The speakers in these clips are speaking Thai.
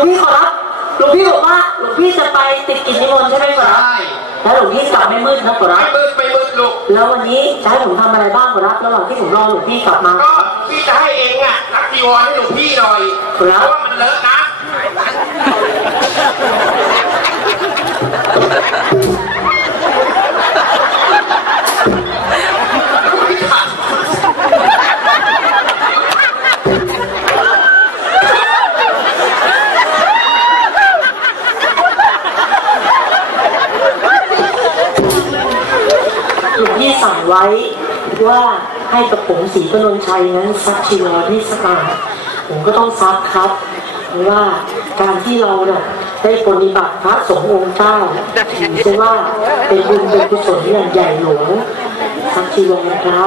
วงพี่ขอรับหลวงพี่บอกว่าหลวงพี่จะไปติดกิจนิมนต์ใช่ไหมขอรับใช่แล้วหลวงพี่กลับไม่มืดนะขอรัไม่บมืดไม่มืดลูกแล้ววันนี้จะให้ผมทำอะไรบ้างขอรับระหว่างที่ผมรอหลวงพี่กลับมาก็พี่จะให้เองอะรับจีวรให้หลวงพี่หน่อยคเพรับราะว่ามันเลอะนะ ว่าให้กระผมศรีพนนชัยนั้นซักชีวรให้สะอาดผมก็ต้องซักครับเพราะว่าการที่เราเนี่ยได้ปฏิบัติพระสงฆ์องค์เจ้าถือซะว่าเป็นบุญเป็นกุศลอย่างใหญ่หลวงซักชีวรพระ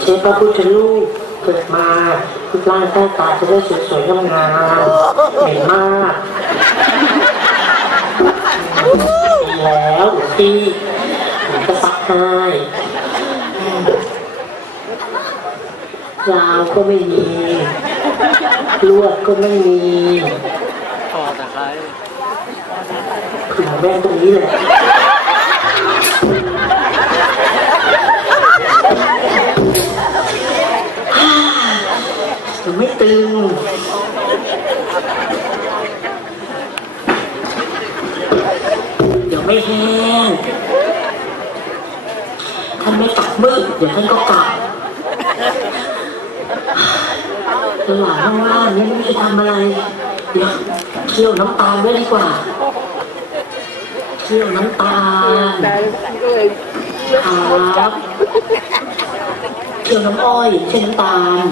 เชฟพระพุทธรูปเกิดมารูปร่างหน้าตาจะได้สวยๆงามๆเหม็นมากแล้วหลวงพี่ก็ซักให้ ยาวก็ไม่มีลวดก็ไม่มีพอตะไคร้ขึงแม่งตรงนี้เลยยังไม่ตึงเดี๋ยวไม่แห้งท่านไม่กลับมืดเดี๋ยวท่านก็กลับ ระหว่างว่างๆนี้ไม่รู้จะทำอะไร เดี๋ยวเคี่ยวน้ำตาลด้วยดีกว่า เคี่ยวน้ำตาลครับเคี่ยวน้ำอ้อยเช่นน้ำตาล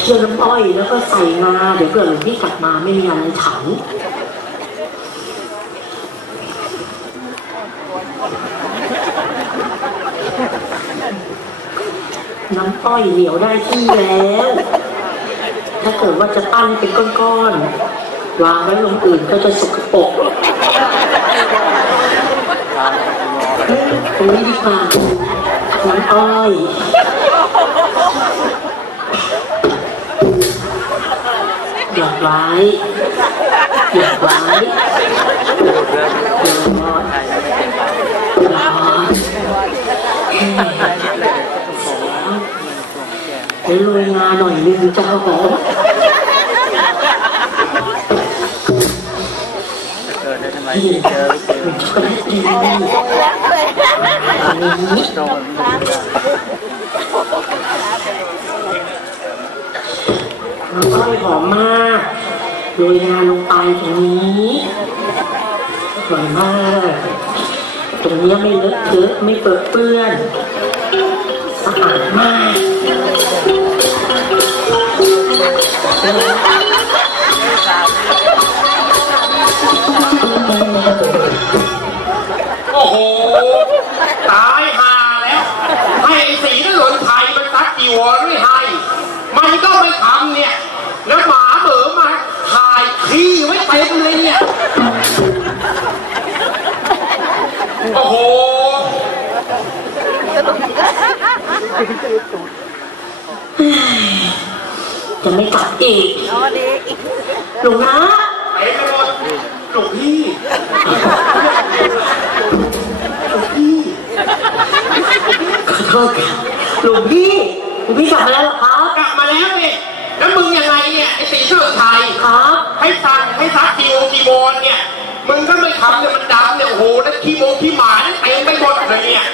เคี่ยวน้ำอ้อยแล้วก็ใส่งาเดี๋ยวเกิดหลวงพี่กลับมาไม่มีอะไรฉัน น้ำอ้อยเหนียวได้ที่แล้ว ถ้าเกิดว่าจะปั้นเป็นก้อนๆวางไว้ลงอื่นก็จะสกปรกตรงนี้ดีกว่าน้ำอ้อยหยอดไว้หยอดไว้หยอดหยอดเฮ้ย โรยงาหน่อยนึงเจ้าของเกิดได้ทำไมที่เจอเจอเป็นช็อกโกแลตดีอันนี้ตรงมันไม่ได้น้ำอ้อยหอมมากโรยงาลงไปตรงนี้สวยมาก ตรงนี้ไม่เลอะเทอะไม่เปื้อนเปื้อนสะอาดมาก จะไม่กลับอีกหลวงนะเต็มไปหมดหลวงพี่ขอโทษครับหลวงพี่หลวงพี่กลับมาแล้วเหรอครับกลับมาแล้วเนี่ยแล้วมึงยังไงเนี่ยไอ้สีนหลนไทยครับ ให้สั่งให้ซักจีวรจีวรเนี่ยมึงก็ไม่ทำเนี่ยมันดำเนี่ยโอ้โหนั่นขี้โมขี้หมานั่นเต็มไปหมดเลยเนี่ย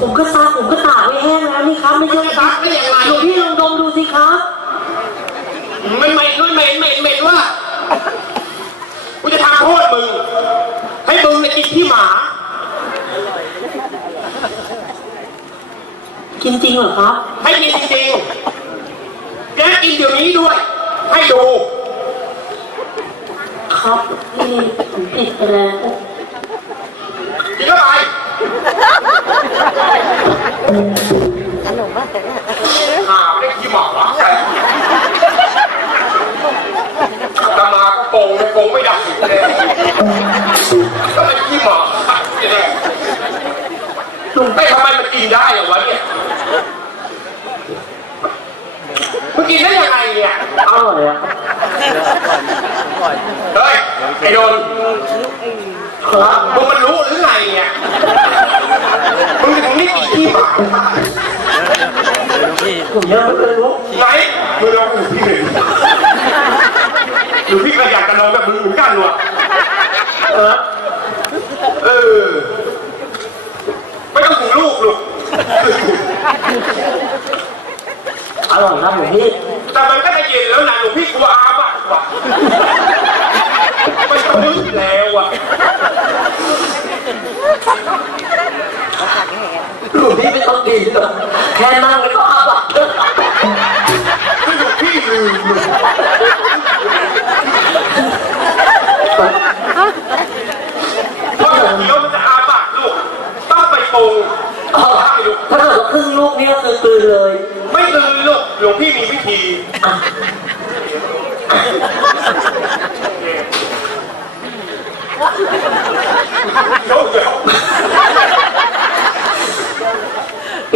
ผมก็ซักผมก็ตากไว้แห้งแล้วนี่ครับ ไม่ใช่ซักได้ยังไงหลวงพี่ลองดมดูสิครับไม่เหม็นด้วยเหม็นเหม็นเหม็นว่ากูจะทำโทษมึง ให้มึงเนี่ยกินขี้หมา กินจริงเหรอครับ ให้กินจริงๆและกินเดี๋ยวนี้ด้วย ให้ดู ครับนี่ผมติดไปแล้ว กินเข้าไป หาไม่ได้ขี้หมาวะตามาก็โกงเลยโกงไม่ได้เลยก็เลยขี้หมาเนี่ยลุงเต้ทำไมมันกินได้เหรอวะเนี่ยมันกินได้ยังไงเนี่ยอร่อยอะเดี๋ยวก่อนก่อนเฮ้ยไอ้โดนครับมึงมันรู้หรือไงเนี่ยมึงถึงนี่กี่ พี่ผมยังไม่เคยรู้ไหนมึงลองหนูพี่หนึ่งหนูพี่ก็อยากจะลองแบบมึงเหมือนกันว่ะเออเออไม่ต้องถึงลูกลูกอร่อยครับหลวงพี่แต่มันก็จะเย็นแล้วนะหนูพี่กลัวอาบัตว่ะม่ต้องนึกแล้วอะ หลวงพี่ไม่ ต้องกินหรอกแค่นั่งมันก็อาบัตคือหนูพี่ลืมเพราะเดี๋ยวมันจะอาบัตลูก ต้องไปปรุงใช่ลูก ถ้าเกิดว่าครึ่งลูกนี่ก็คือกลืนเลยไม่ลืมลูกหลวงพี่มีวิธี อะเดี๋ยวเดี๋ยว เป็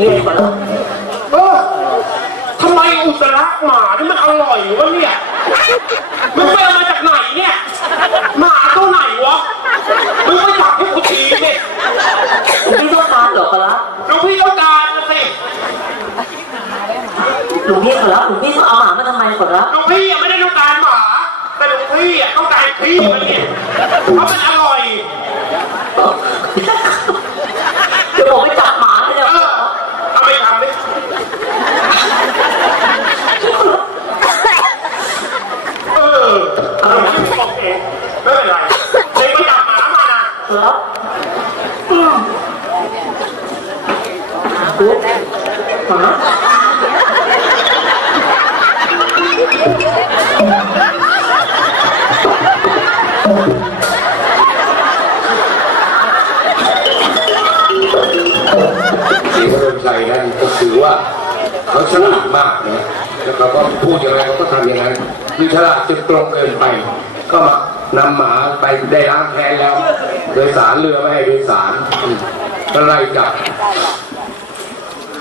นไงก่อนแล้วเออทำไมอุจจาระหมานี่มันอร่อยวะเนี่ยมึงไปเอามาจากไหนเนี่ย หมาตัวไหนวะ มึงไปจับให้กูทีเนี่ยหลวงพี่ต้องการเหรอครับหลวงพี่ต้องการนะสิหลวงพี่ครับหลวงพี่ต้องเอาหมามาทำไมก่อนครับหลวงพี่ยังไม่ได้ต้องการหมา แต่หลวงพี่อะต้องการพี่มันเนี่ยเพราะมันอร่อย เดี๋ยวผมไปจับหมาเลย เอ เนี่ย อ เอาไปทำดิเออหลวงพี่บอกเองไม่เป็นไรเด็กไปจับหมามา ออืมปุ๊บฮะสีพนมชัยนั้นก็ถือว่าเขาฉลาดมากนะแล้วเขาก็พูดอย่างไรเขาก็ทำอย่างนั้นคือฉลาดจนตรงเกินไป ก็มา นำหมาไปได้ล้างแค้นแล้ว โดยสารเรือไม่ให้โดยสารก็ไล่จับ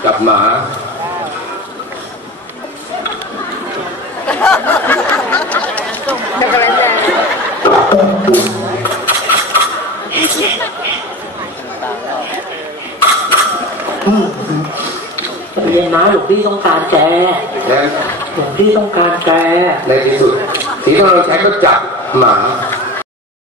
จับหมาเรียนนะหลวงพี่ต้องการแกและหลวงพี่ต้องการแกในที่สุดศรีพนมชัยก็จับ หมา